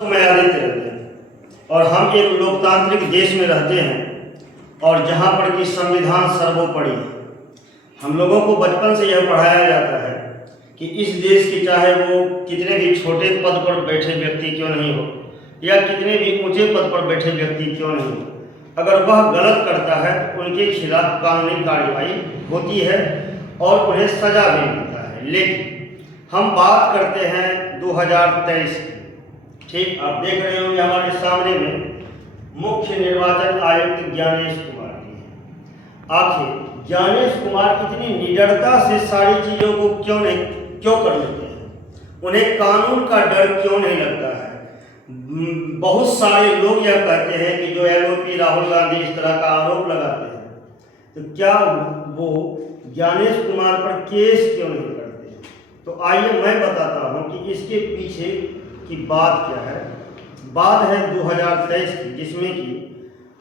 मैं आदित्य रंजन और हम एक लोकतांत्रिक देश में रहते हैं और जहाँ पर कि संविधान सर्वोपरि है। हम लोगों को बचपन से यह पढ़ाया जाता है कि इस देश के चाहे वो कितने भी छोटे पद पर बैठे व्यक्ति क्यों नहीं हो या कितने भी ऊंचे पद पर बैठे व्यक्ति क्यों नहीं हो, अगर वह गलत करता है तो उनके खिलाफ कानूनी कार्रवाई होती है और उन्हें सजा भी मिलता है। लेकिन हम बात करते हैं 2023 की। ठीक, आप देख रहे होंगे हमारे सामने में मुख्य निर्वाचन आयुक्त ज्ञानेश कुमार जी हैं। आखिर ज्ञानेश कुमार इतनी निडरता से सारी चीज़ों को क्यों कर लेते हैं? उन्हें कानून का डर क्यों नहीं लगता है? बहुत सारे लोग यह कहते हैं कि जो एलओपी राहुल गांधी इस तरह का आरोप लगाते हैं, तो क्या वो ज्ञानेश कुमार पर केस क्यों नहीं करते? तो आइए मैं बताता हूं कि इसके पीछे की बात क्या है। बात है 2023 की, जिसमें कि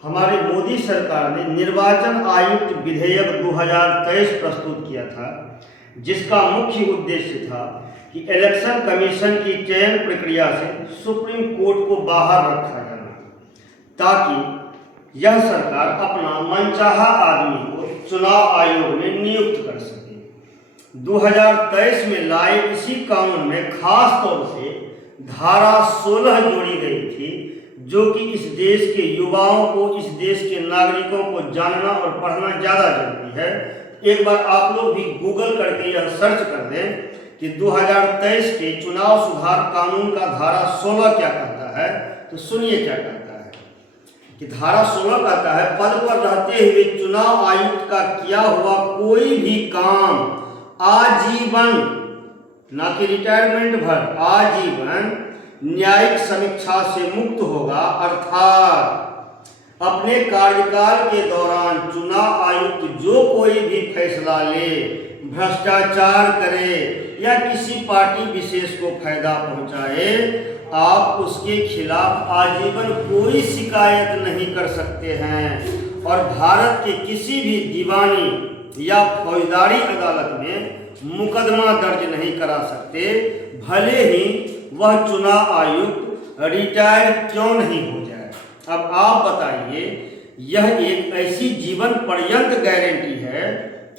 हमारे मोदी सरकार ने निर्वाचन आयुक्त विधेयक 2023 प्रस्तुत किया था, जिसका मुख्य उद्देश्य था कि इलेक्शन कमीशन की चयन प्रक्रिया से सुप्रीम कोर्ट को बाहर रखा जाना, ताकि यह सरकार अपना मनचाहा आदमी को चुनाव आयोग में नियुक्त कर सके। 2023 में लाए इसी कानून में खास तौर से धारा 16 जोड़ी गई थी, जो कि इस देश के युवाओं को, इस देश के नागरिकों को जानना और पढ़ना ज़्यादा जरूरी है। एक बार आप लोग भी गूगल करके यह सर्च कर दें कि 2023 के चुनाव सुधार कानून का धारा 16 क्या कहता है। तो सुनिए क्या कहता है कि धारा 16 कहता है, पद पर रहते हुए चुनाव आयुक्त का किया हुआ कोई भी काम आजीवन, ना कि रिटायरमेंट भर, आजीवन न्यायिक समीक्षा से मुक्त होगा। अर्थात अपने कार्यकाल के दौरान चुनाव आयुक्त जो कोई भी फैसला ले, भ्रष्टाचार करे या किसी पार्टी विशेष को फायदा पहुंचाए, आप उसके खिलाफ आजीवन कोई शिकायत नहीं कर सकते हैं और भारत के किसी भी दीवानी या फौजदारी अदालत में मुकदमा दर्ज नहीं करा सकते, भले ही वह चुनाव आयुक्त रिटायर क्यों नहीं हो जाए। अब आप बताइए, यह एक ऐसी जीवन पर्यंत गारंटी है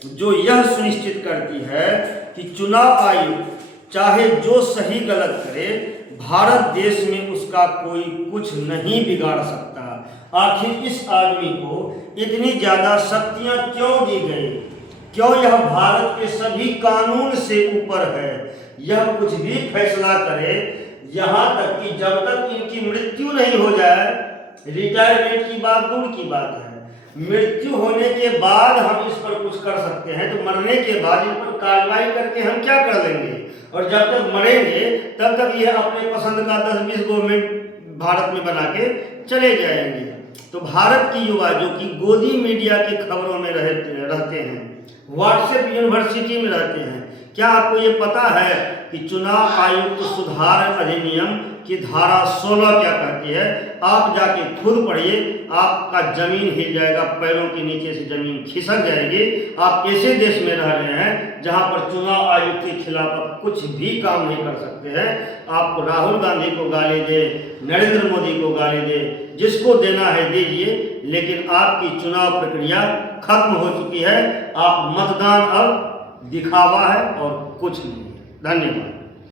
जो यह सुनिश्चित करती है कि चुनाव आयुक्त चाहे जो सही गलत करे, भारत देश में उसका कोई कुछ नहीं बिगाड़ सकता। आखिर इस आदमी को इतनी ज़्यादा शक्तियाँ क्यों दी गई? क्यों यह भारत के सभी कानून से ऊपर है? यह कुछ भी फैसला करे, यहाँ तक कि जब तक इनकी मृत्यु नहीं हो जाए, रिटायरमेंट की बात दूर की बात है, मृत्यु होने के बाद हम इस पर कुछ कर सकते हैं, तो मरने के बाद इन पर कार्रवाई करके हम क्या कर लेंगे? और जब तक मरेंगे तब तक यह अपने पसंद का 10-20 गवर्नमेंट भारत में बना के चले जाएंगे। तो भारत की युवा जो कि गोदी मीडिया के खबरों में रहते हैं, व्हाट्सएप यूनिवर्सिटी में रहते हैं, क्या आपको ये पता है कि चुनाव आयुक्त सुधार अधिनियम की धारा 16 क्या कहती है? आप जाके खुद पढ़िए, आपका जमीन हिल जाएगा, पैरों के नीचे से जमीन खिसक जाएगी। आप ऐसे देश में रह रहे हैं जहां पर चुनाव आयुक्त के खिलाफ आप कुछ भी काम नहीं कर सकते हैं। आप राहुल गांधी को गाली दे, नरेंद्र मोदी को गाली दे, जिसको देना है दीजिए, लेकिन आपकी चुनाव प्रक्रिया खत्म हो चुकी है। आप मतदान अब दिखावा है और कुछ नहीं है। धन्यवाद।